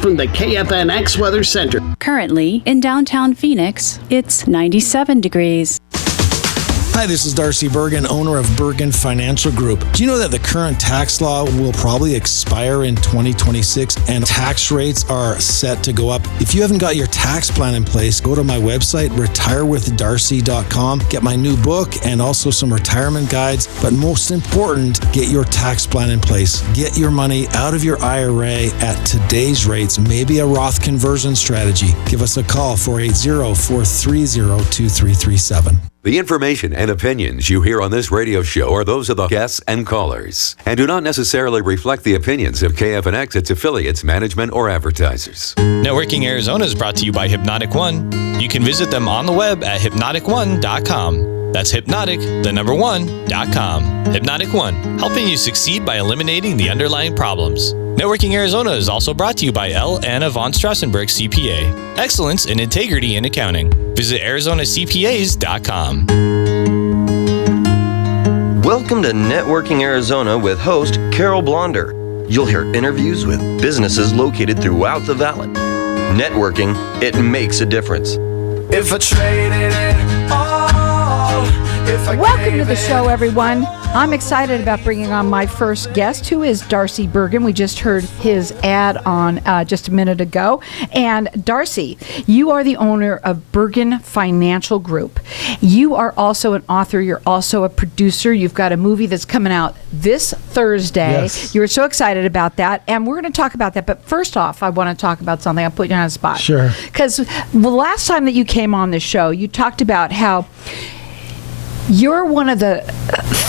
From the KFNX Weather Center. Currently, in downtown Phoenix, it's 97 degrees. Hi, this is Darcy Bergen, owner of Bergen Financial Group. Do you know that the current tax law will probably expire in 2026 and tax rates are set to go up? If you haven't got your tax plan in place, go to my website, retirewithdarcy.com, get my new book and also some retirement guides. But most important, get your tax plan in place. Get your money out of your IRA at today's rates, maybe a Roth conversion strategy. Give us a call, 480-430-2337. The information and opinions you hear on this radio show are those of the guests and callers and do not necessarily reflect the opinions of KFNX, its affiliates, management, or advertisers. Networking Arizona is brought to you by Hypnotic One. You can visit them on the web at hypnotic1.com. That's hypnotic1.com. Hypnotic One, helping you succeed by eliminating the underlying problems. Networking Arizona is also brought to you by L. Anna von Strassenberg CPA. Excellence in integrity in accounting. Visit ArizonaCPAs.com. Welcome to Networking Arizona with host Carol Blonder. You'll hear interviews with businesses located throughout the valley. Networking, it makes a difference. If I traded it all, if I Welcome to the show, everyone. I'm excited about bringing on my first guest, who is Darcy Bergen. We just heard his ad on just a minute ago. And Darcy, you are the owner of Bergen Financial Group. You are also an author. You're also a producer. You've got a movie that's coming out this Thursday. Yes. You're so excited about that. And we're going to talk about that. But first off, I want to talk about something. I'll put you on the spot. Sure. Because the last time that you came on the show, you talked about how you're one of the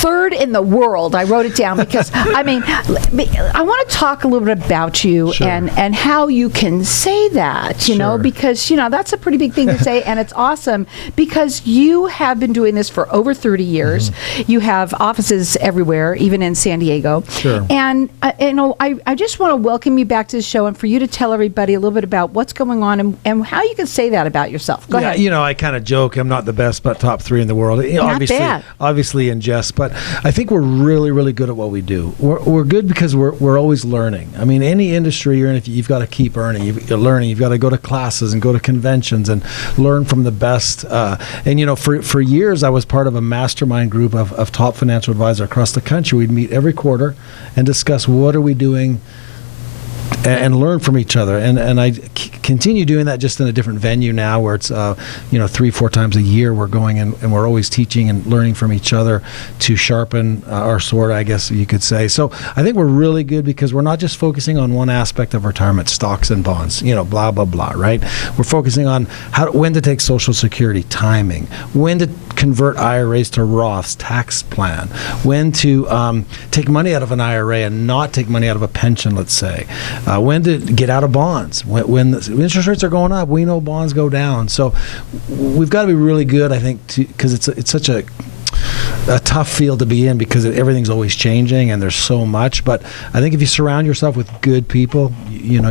third in the world. I wrote it down because, I mean, I want to talk a little bit about you. Sure. and how you can say that, you know, Sure. because, you know, that's a pretty big thing to say. And it's awesome because you have been doing this for over 30 years. Mm-hmm. You have offices everywhere, even in San Diego. Sure. And, you know, I just want to welcome you back to the show and for you to tell everybody a little bit about what's going on and how you can say that about yourself. Go ahead. You know, I kind of joke I'm not the best, but top 3 in the world. You know, bad. Obviously in jest, but I think we're really, really good at what we do. We're good because we're always learning. I mean, any industry you're in, if you've got to keep you're learning. You've got to go to classes and go to conventions and learn from the best. And you know, for years I was part of a mastermind group of top financial advisors across the country. We'd meet every quarter and discuss what are we doing and learn from each other. And I continue doing that just in a different venue now where it's, 3-4 times a year we're going and we're always teaching and learning from each other to sharpen our sword, I guess you could say. So I think we're really good because we're not just focusing on one aspect of retirement, stocks and bonds, you know, blah, blah, blah, right? We're focusing on when to take Social Security, timing, when to convert IRAs to Roths, tax plan, when to take money out of an IRA and not take money out of a pension, let's say. When to get out of bonds. When the interest rates are going up, we know bonds go down. So we've got to be really good, I think, because it's such a tough field to be in because everything's always changing and there's so much. But I think if you surround yourself with good people, you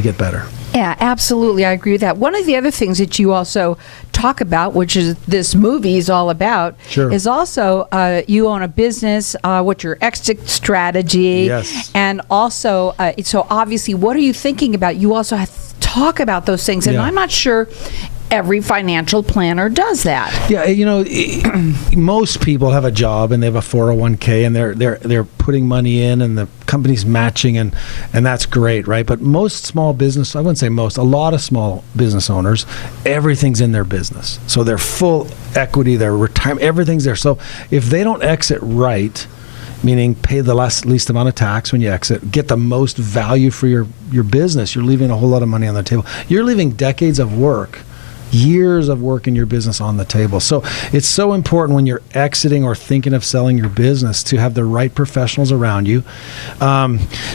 get better. Yeah, absolutely. I agree with that. One of the other things that you also talk about, which is this movie is all about, Sure. is also you own a business, what's your exit strategy, Yes. and also, so obviously, what are you thinking about? You also have to talk about those things, and Yeah. I'm not sure every financial planner does that. Yeah, you know, most people have a job and they have a 401k and they're putting money in and the company's matching and that's great, right? But most small business, I wouldn't say most, a lot of small business owners, everything's in their business. So they're full equity, their retirement, everything's there. So if they don't exit right, meaning pay the least amount of tax when you exit, get the most value for your business, you're leaving a whole lot of money on the table. You're leaving decades of work, years of work in your business on the table. So it's so important when you're exiting or thinking of selling your business to have the right professionals around you.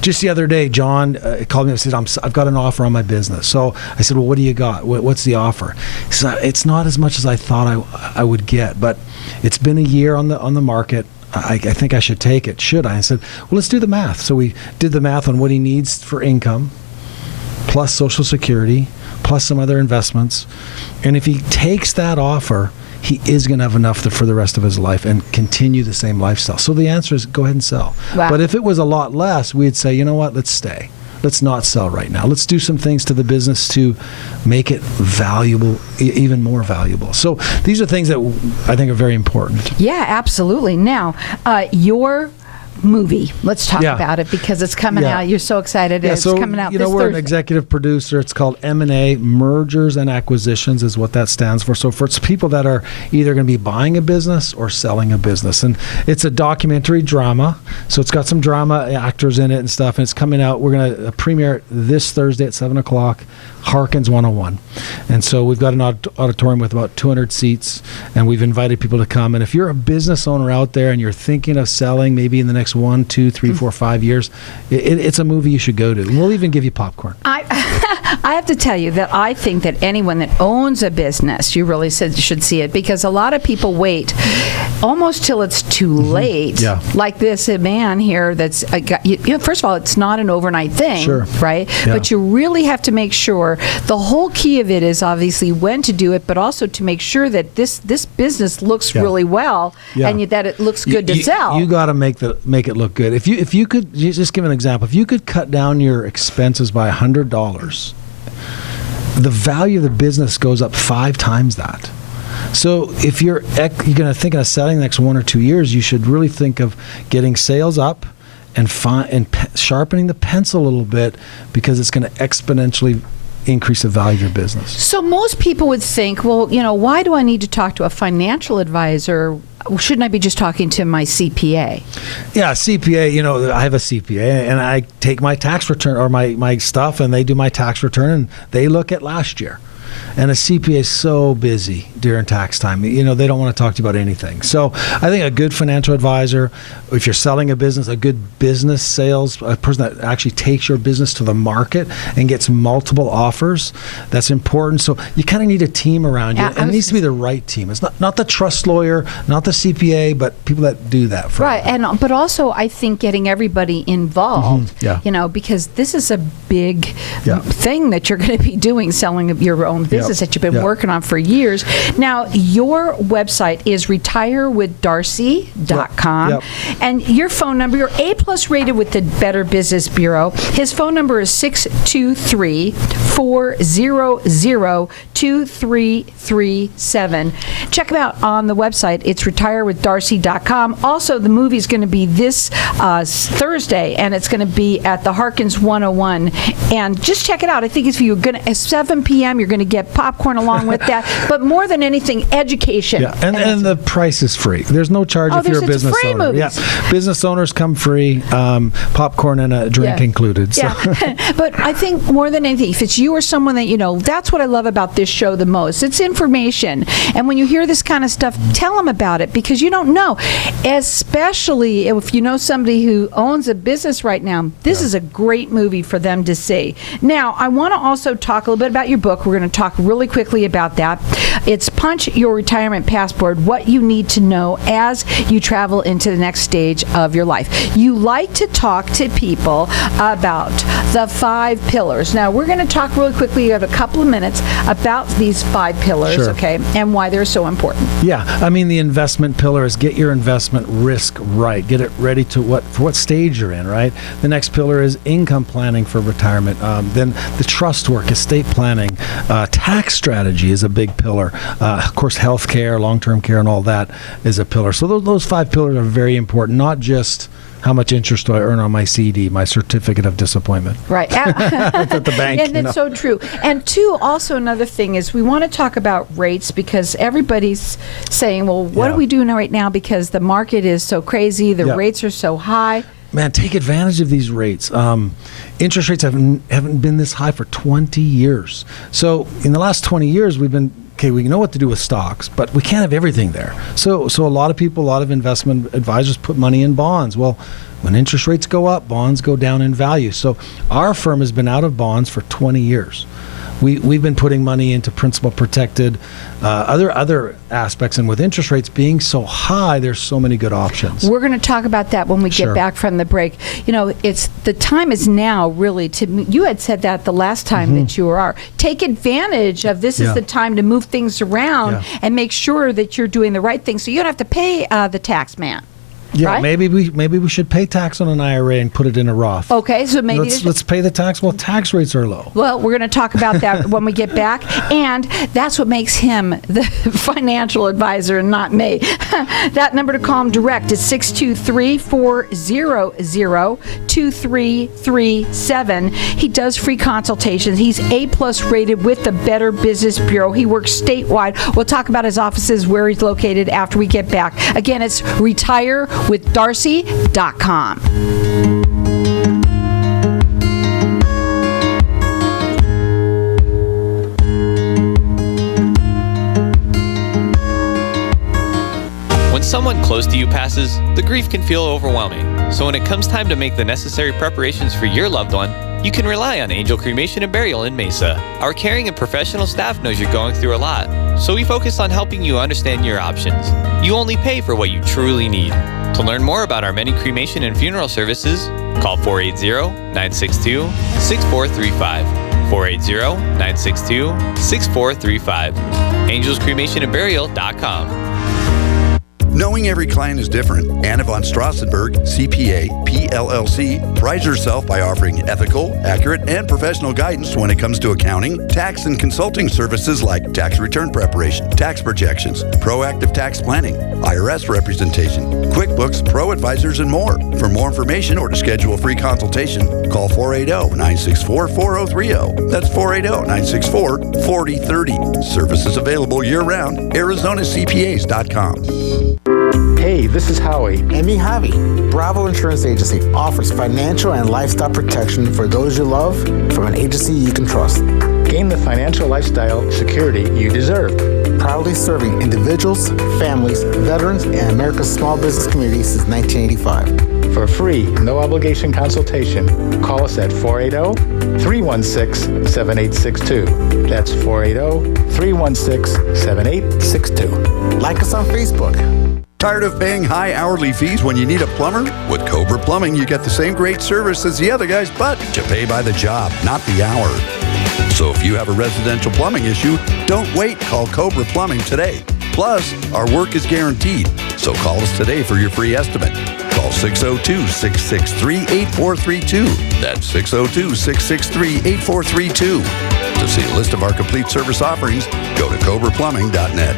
Just the other day, John called me and said, I've got an offer on my business. So I said, well, what do you got? What's the offer? He said, it's not as much as I thought I would get, but it's been a year on the market. I think I should take it. Should I? I said, well, let's do the math. So we did the math on what he needs for income, plus Social Security, plus some other investments. And if he takes that offer, he is going to have enough for the rest of his life and continue the same lifestyle. So the answer is go ahead and sell. Wow. But if it was a lot less, we'd say, you know what, let's stay. let's not sell right now. Let's do some things to the business to make it valuable, even more valuable. So these are things that I think are very important. Yeah, absolutely. Now, your movie, let's talk about it, because it's coming out. You're so excited. It's coming out this we're Thursday. an executive producer. It's called M&A, Mergers and Acquisitions is what that stands for. So for it's people that are either going to be buying a business or selling a business. And it's a documentary drama. So it's got some drama actors in it and stuff. And it's coming out. We're going to premiere it this Thursday at 7 o'clock. Harkins 101. And so we've got an auditorium with about 200 seats, and we've invited people to come. And if you're a business owner out there and you're thinking of selling maybe in the next 1, 2, 3, 4, 5 years, it's a movie you should go to. And we'll even give you popcorn. I have to tell you that I think that anyone that owns a business, you really should see it, because a lot of people wait almost till it's too late. Yeah. Like this man here that's, first of all, it's not an overnight thing, right? Yeah. But you really have to make sure, the whole key of it is obviously when to do it, but also to make sure that this business looks really well and that it looks good to sell. You got to make it look good. If you could just give an example, if you could cut down your expenses by $100, the value of the business goes up 5 times that. So if you're going to think of selling the next 1 or 2 years, you should really think of getting sales up and sharpening the pencil a little bit, because it's going to exponentially increase the value of your business. So most people would think, well, why do I need to talk to a financial advisor? Shouldn't I be just talking to my CPA? Yeah, CPA, I have a CPA, and I take my tax return or my stuff, and they do my tax return, and they look at last year. And a CPA is so busy during tax time. They don't want to talk to you about anything. So I think a good financial advisor, if you're selling a business, a good business sales, a person that actually takes your business to the market and gets multiple offers, that's important. So you kind of need a team around you. And it needs to be the right team. It's not the trust lawyer, not the CPA, but people that do that for you. But also I think getting everybody involved, because this is a big thing that you're going to be doing, selling your own business that you've been working on for years. Now, your website is retirewithdarcy.com. And your phone number, you're A+ rated with the Better Business Bureau. His phone number is 623-400-2337. Check him out on the website. It's retirewithdarcy.com. Also, the movie is going to be this Thursday, and it's going to be at the Harkins 101. And just check it out. I think if you're going to, at 7 p.m., you're going to get popcorn along with that. But more than anything, education. Yeah, and the price is free. There's no charge if you're a business owner. Movies. Yeah, business owners come free, popcorn and a drink included. So. Yeah, but I think more than anything, if it's you or someone that that's what I love about this show the most. It's information, and when you hear this kind of stuff, tell them about it, because you don't know, especially if you know somebody who owns a business right now. This is a great movie for them to see. Now, I want to also talk a little bit about your book. We're going to talk really quickly about that. It's Punch Your Retirement Passport, what you need to know as you travel into the next stage of your life. You like to talk to people about the 5 pillars. Now, we're going to talk really quickly, you have a couple of minutes, about these 5 pillars, okay, and why they're so important. Yeah, I mean, the investment pillar is get your investment risk right. Get it ready for what stage you're in, right? The next pillar is income planning for retirement. Then the trust work, estate planning, tax strategy is a big pillar. Of course, health care, long-term care, and all that is a pillar. So those 5 pillars are very important, not just how much interest do I earn on my CD, my certificate of disappointment. Right. It's at the bank. And it's so true. And two, also another thing is we want to talk about rates, because everybody's saying, well, what do we do right now, because the market is so crazy, the rates are so high. Man, take advantage of these rates. Interest rates haven't been this high for 20 years. So in the last 20 years, we know what to do with stocks, but we can't have everything there. So a lot of people, a lot of investment advisors put money in bonds. Well, when interest rates go up, bonds go down in value. So our firm has been out of bonds for 20 years. We've been putting money into principal protected, other aspects, and with interest rates being so high, there's so many good options. We're going to talk about that when we get back from the break. It's the time is now, really. You had said that the last time that you were. Take advantage of this. Is the time to move things around and make sure that you're doing the right thing, so you don't have to pay the tax man. Yeah, right? maybe we should pay tax on an IRA and put it in a Roth. Okay, so maybe let's pay the tax. Well, tax rates are low. Well, we're going to talk about that when we get back, and that's what makes him the financial advisor and not me. That number to call him direct is 623-400-2337. He does free consultations. He's A+ rated with the Better Business Bureau. He works statewide. We'll talk about his offices, where he's located after we get back. Again, it's retirewithdarcy.com. When someone close to you passes, the grief can feel overwhelming. So when it comes time to make the necessary preparations for your loved one, you can rely on Angel Cremation and Burial in Mesa. Our caring and professional staff knows you're going through a lot, so we focus on helping you understand your options. You only pay for what you truly need. To learn more about our many cremation and funeral services, call 480-962-6435. 480-962-6435. AngelsCremationandBurial.com. Knowing every client is different, Anna von Strassenberg, CPA, PLLC, prides herself by offering ethical, accurate, and professional guidance when it comes to accounting, tax, and consulting services like tax return preparation, tax projections, proactive tax planning, IRS representation, QuickBooks, Pro Advisors, and more. For more information or to schedule a free consultation, call 480-964-4030. That's 480-964-4030. Services available year-round, ArizonaCPAs.com. Hey, this is Howie. And me, Javi. Bravo Insurance Agency offers financial and lifestyle protection for those you love from an agency you can trust. Gain the financial lifestyle security you deserve. Proudly serving individuals, families, veterans, and America's small business community since 1985. For a free, no-obligation consultation, call us at 480-316-7862. That's 480-316-7862. Like us on Facebook. Tired of paying high hourly fees when you need a plumber? With Cobra Plumbing, you get the same great service as the other guys, but you pay by the job, not the hour. So if you have a residential plumbing issue, don't wait. Call Cobra Plumbing today. Plus, our work is guaranteed. So call us today for your free estimate. Call 602-663-8432. That's 602-663-8432. To see a list of our complete service offerings, go to cobraplumbing.net.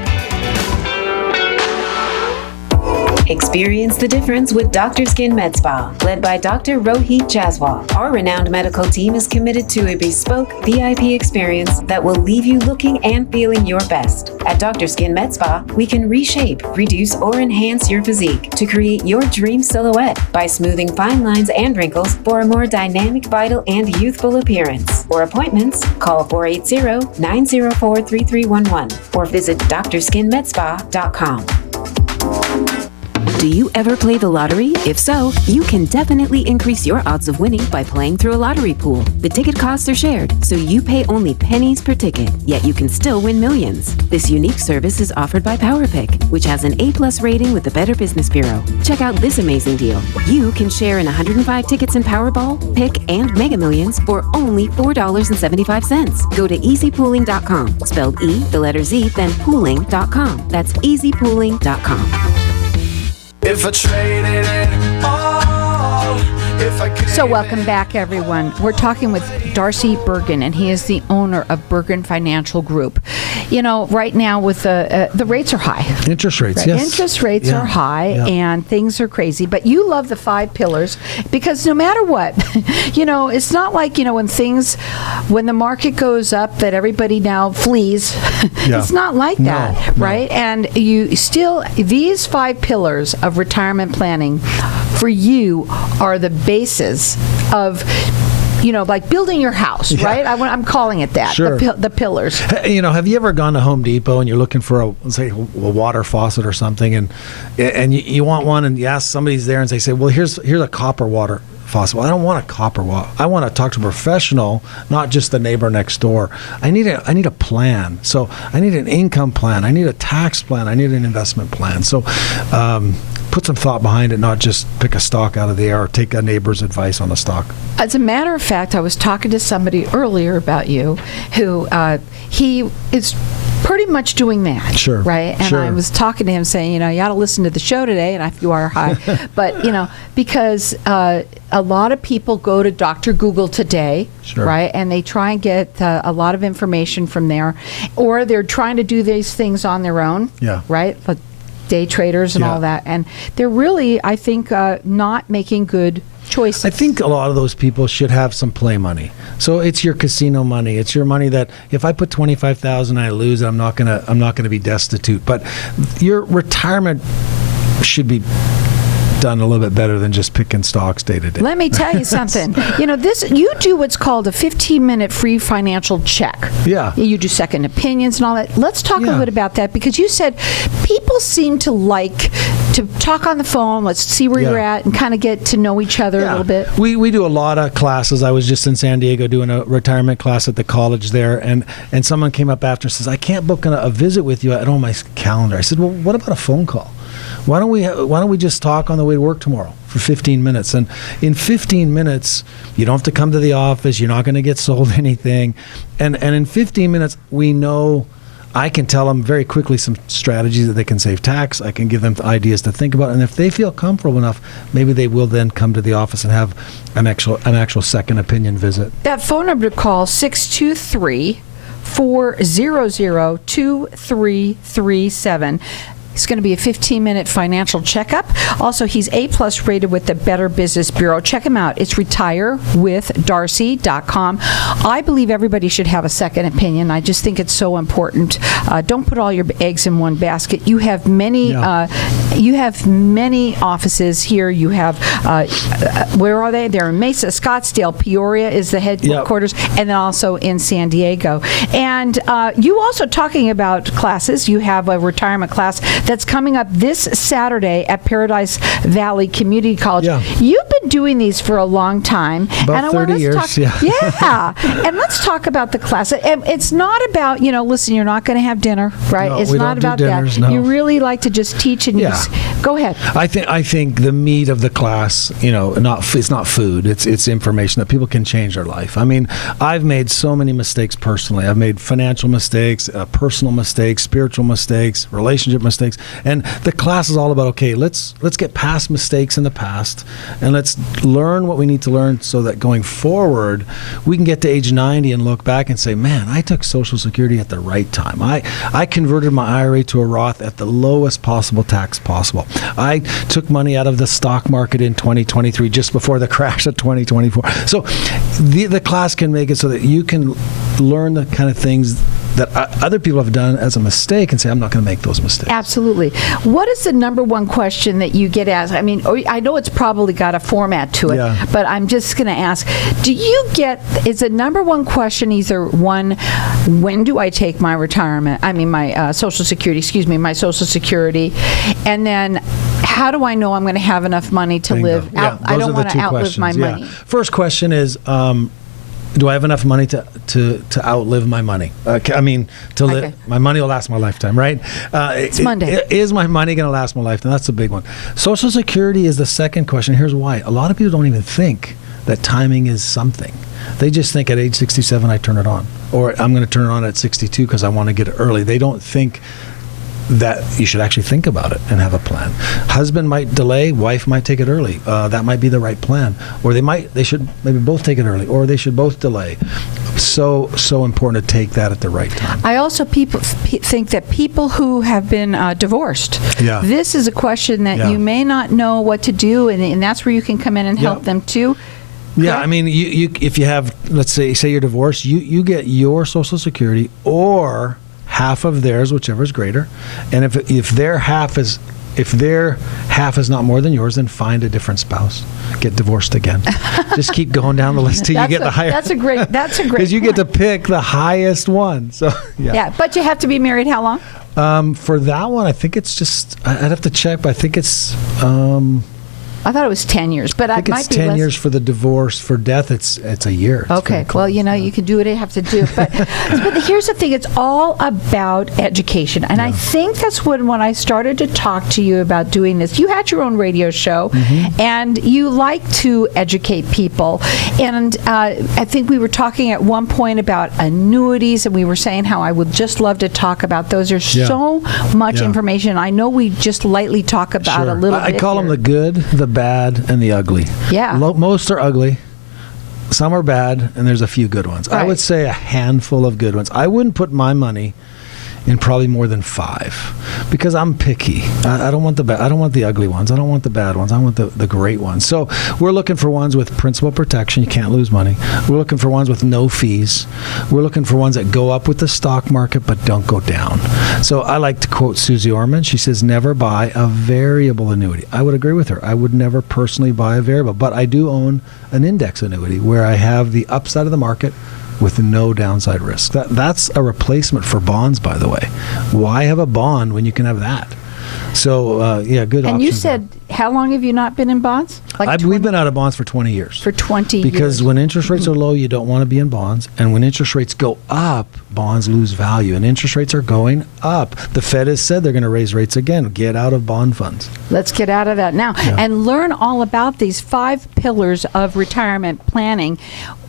Experience the difference with Dr. Skin Med Spa, led by Dr. Rohit Jaswal. Our renowned medical team is committed to a bespoke VIP experience that will leave you looking and feeling your best. At Dr. Skin Med Spa, we can reshape, reduce, or enhance your physique to create your dream silhouette by smoothing fine lines and wrinkles for a more dynamic, vital, and youthful appearance. For appointments, call 480-904-3311 or visit drskinmedspa.com. Do you ever play the lottery? If so, you can definitely increase your odds of winning by playing through a lottery pool. The ticket costs are shared, so you pay only pennies per ticket, yet you can still win millions. This unique service is offered by PowerPick, which has an A+ rating with the Better Business Bureau. Check out this amazing deal. You can share in 105 tickets in Powerball, Pick, and Mega Millions for only $4.75. Go to easypooling.com, spelled E, the letter Z, then pooling.com. That's easypooling.com. If I traded it all, if I could. So welcome back, everyone. We're talking with Darcy Bergen, and he is the owner of Bergen Financial Group. You know, right now with the rates are high. Interest rates, right? yes. Interest rates are high, and things are crazy. But you love the 5 pillars because no matter what, you know, it's not like, you know, when the market goes up that everybody now flees. It's not like that, right? And you still, these 5 pillars of retirement planning for you are the basis of, you know, like building your house, right? I'm calling it that, sure. the pillars. You know, have you ever gone to Home Depot and you're looking for a water faucet or something, and you want one, and you ask somebody's there and they say, well, here's a copper water faucet. Well, I don't want a copper water. I want to talk to a professional, not just the neighbor next door. I need a plan. So I need an income plan. I need a tax plan. I need an investment plan. So put some thought behind it, not just pick a stock out of the air or take a neighbor's advice on a stock. As a matter of fact, I was talking to somebody earlier about you who he is pretty much doing that. Sure. Right? And Sure. I was talking to him saying, you ought to listen to the show today, and if you are high. But, because a lot of people go to Dr. Google today, Sure. right? And they try and get a lot of information from there, or they're trying to do these things on their own, Yeah. right? Like day traders and Yeah. all that. And they're really, I think, not making good choices. I think a lot of those people should have some play money. So it's your casino money. It's your money that if I put $25,000 and I lose, I'm not gonna be destitute. But your retirement should be done a little bit better than just picking stocks day to day. Let me tell you something. You do what's called a 15-minute free financial check. Yeah. You do second opinions and all that. Let's talk a little bit about that, because you said people seem to like to talk on the phone. Let's see where you're at and kind of get to know each other a little bit. We do a lot of classes. I was just in San Diego doing a retirement class at the college there, and someone came up after and says, I can't book a visit with you. I don't have my calendar. I said, well, what about a phone call? Why don't we just talk on the way to work tomorrow for 15 minutes? And in 15 minutes, you don't have to come to the office. You're not going to get sold anything. And in 15 minutes, we know I can tell them very quickly some strategies that they can save tax. I can give them ideas to think about. And if they feel comfortable enough, maybe they will then come to the office and have an actual second opinion visit. That phone number to call, 623-400-2337. It's going to be a 15-minute financial checkup. Also, he's A+ rated with the Better Business Bureau. Check him out. It's retirewithdarcy.com. I believe everybody should have a second opinion. I just think it's so important. Don't put all your eggs in one basket. You have many. You have many offices here. You have where are they? They're in Mesa, Scottsdale, Peoria is the headquarters, and then also in San Diego. And you also talking about classes. You have a retirement class that's coming up this Saturday at Paradise Valley Community College. Yeah. You've been doing these for a long time. About 30 years, yeah. And let's talk about the class. It's not about, listen, you're not going to have dinner, right? No, it's we not don't do about dinners, that. no. You really like to just teach and go ahead. I think the meat of the class, it's not food. It's information that people can change their life. I mean, I've made so many mistakes personally. I've made financial mistakes, personal mistakes, spiritual mistakes, relationship mistakes. And the class is all about, okay, let's get past mistakes in the past and let's learn what we need to learn so that going forward, we can get to age 90 and look back and say, man, I took Social Security at the right time. I converted my IRA to a Roth at the lowest possible tax possible. I took money out of the stock market in 2023 just before the crash of 2024. So the class can make it so that you can learn the kind of things that other people have done as a mistake and say, I'm not going to make those mistakes. Absolutely. What is the number one question that you get asked? I mean, I know it's probably got a format to it, but I'm just going to ask, is the number one question either one, when do I take my retirement? I mean, my Social Security, my Social Security. And then how do I know I'm going to have enough money to live? I don't want to outlive my money. First question is, do I have enough money to outlive my money? My money will last my lifetime, right? It's Monday. Is my money going to last my lifetime? That's a big one. Social Security is the second question. Here's why. A lot of people don't even think that timing is something. They just think at age 67 I turn it on, or I'm going to turn it on at 62 because I want to get it early. They don't think that you should actually think about it and have a plan. Husband might delay, wife might take it early. That might be the right plan. Or they should maybe both take it early, or they should both delay. So important to take that at the right time. I also think that people who have been divorced, this is a question that you may not know what to do, and that's where you can come in and help them too. Yeah, I mean, you if you have, let's say you're divorced, you get your Social Security or half of theirs, whichever is greater, and if their half is not more than yours, then find a different spouse. Get divorced again. Just keep going down the list till you get the higher. That's a great. Because you get to pick the highest one. So yeah, but you have to be married how long? For that one, I think it's just. I'd have to check, but I think it's. I thought it was 10 years, but I think might it's be 10 less. years for the divorce. For death, it's a year. It's Okay, well, you can do what you have to do. But here's the thing. It's all about education. And I think that's when I started to talk to you about doing this, you had your own radio show, and you like to educate people. And I think we were talking at one point about annuities, and we were saying how I would just love to talk about those. There's so much information. I know we just lightly talk about a little bit. I call them the good, the bad, and the ugly. Yeah. Most are ugly. Some are bad, and there's a few good ones. Right. I would say a handful of good ones. I wouldn't put my money in probably more than 5 because I'm picky. I don't want the bad. I don't want the ugly ones. I don't want the bad ones. I want the great ones. So we're looking for ones with principal protection. You can't lose money. We're looking for ones with no fees. We're looking for ones that go up with the stock market but don't go down. So I like to quote Susie Orman. She says, never buy a variable annuity. I would agree with her. I would never personally buy a variable, but I do own an index annuity where I have the upside of the market with no downside risk. That's a replacement for bonds, by the way. Why have a bond when you can have that? So, good option. And you said, how long have you not been in bonds? We've been out of bonds for 20 years. For 20 years. Because when interest rates are low, you don't want to be in bonds. And when interest rates go up, bonds lose value. And interest rates are going up. The Fed has said they're going to raise rates again. Get out of bond funds. Let's get out of that now and learn all about these 5 pillars of retirement planning.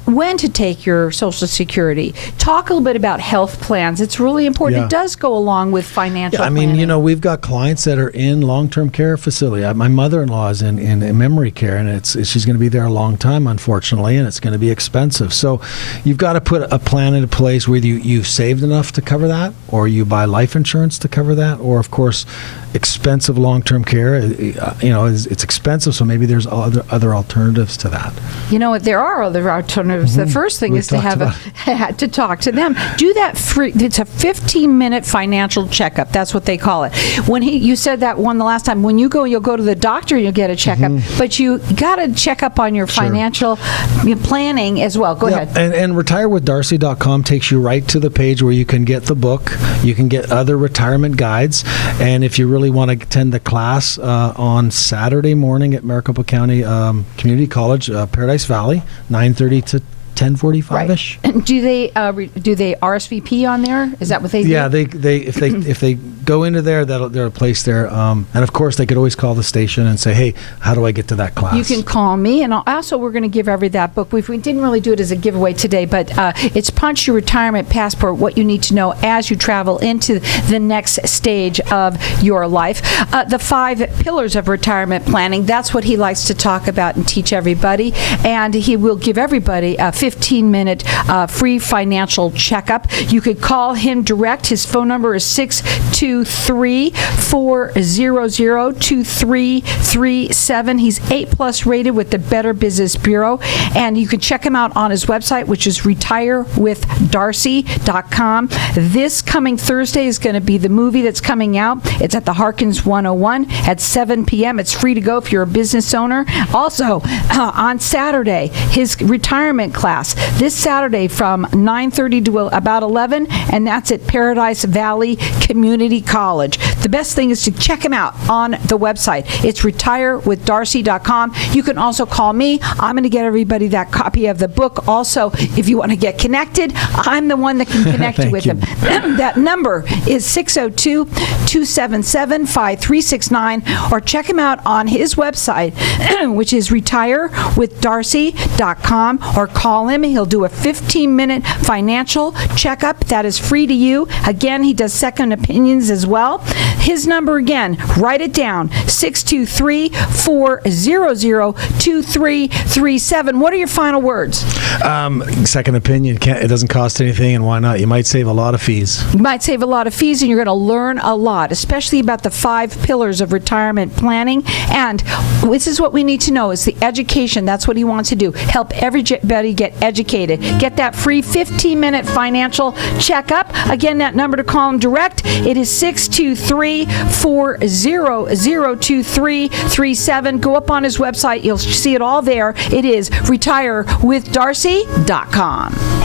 When to take your Social Security. Talk a little bit about health plans. It's really important. It does go along with financial planning. We've got clients that are in long-term care facility. My mother-in-law is in memory care, and she's going to be there a long time, unfortunately, and it's going to be expensive. So you've got to put a plan into place where you've saved enough to cover that, or you buy life insurance to cover that, or, of course, expensive long-term care. It's expensive, so maybe there's other alternatives to that. You know what? There are other alternatives. The first thing is to to talk to them. Do that free. It's a 15-minute financial checkup. That's what they call it. When you said that one the last time. When you go, you'll go to the doctor. You'll get a checkup, but you got to check up on your financial planning as well. Go ahead. And retirewithdarcy.com takes you right to the page where you can get the book. You can get other retirement guides, and if you really want to attend the class on Saturday morning at Maricopa County Community College, Paradise Valley, 9:30 to 10:45ish. And do they RSVP on there? Is that what they do? Yeah, they if they go into there, they're a place there. And of course, they could always call the station and say, "Hey, how do I get to that class?" You can call me, and also we're going to give that book. We didn't really do it as a giveaway today, but it's Punch Your Retirement Passport: What You Need to Know as you travel into the next stage of your life. The 5 pillars of retirement planning. That's what he likes to talk about and teach everybody, and he will give everybody a 15-minute free financial checkup. You could call him direct. His phone number is 623-400-2337. He's 8+ rated with the Better Business Bureau. And you can check him out on his website, which is retirewithdarcy.com. This coming Thursday is going to be the movie that's coming out. It's at the Harkins 101 at 7 p.m. It's free to go if you're a business owner. Also, on Saturday, his retirement class. This Saturday from 9:30 to about 11, and that's at Paradise Valley Community College. The best thing is to check him out on the website. It's retirewithdarcy.com. You can also call me. I'm going to get everybody that copy of the book. Also, if you want to get connected, I'm the one that can connect you with them. That number is 602-277-5369, or check him out on his website, which is retirewithdarcy.com, or call him. He'll do a 15-minute financial checkup that is free to you. Again, he does second opinions as well. His number again, write it down, 623-400-2337. What are your final words? Second opinion, it doesn't cost anything, and why not? You might save a lot of fees. You might save a lot of fees, and you're going to learn a lot, especially about the 5 pillars of retirement planning. And this is what we need to know, is the education. That's what he wants to do. Help everybody get educated. Get that free 15-minute financial checkup. Again, that number to call him direct, it is 623-400-2337. Go up on his website. You'll see it all there. It is retirewithdarcy.com.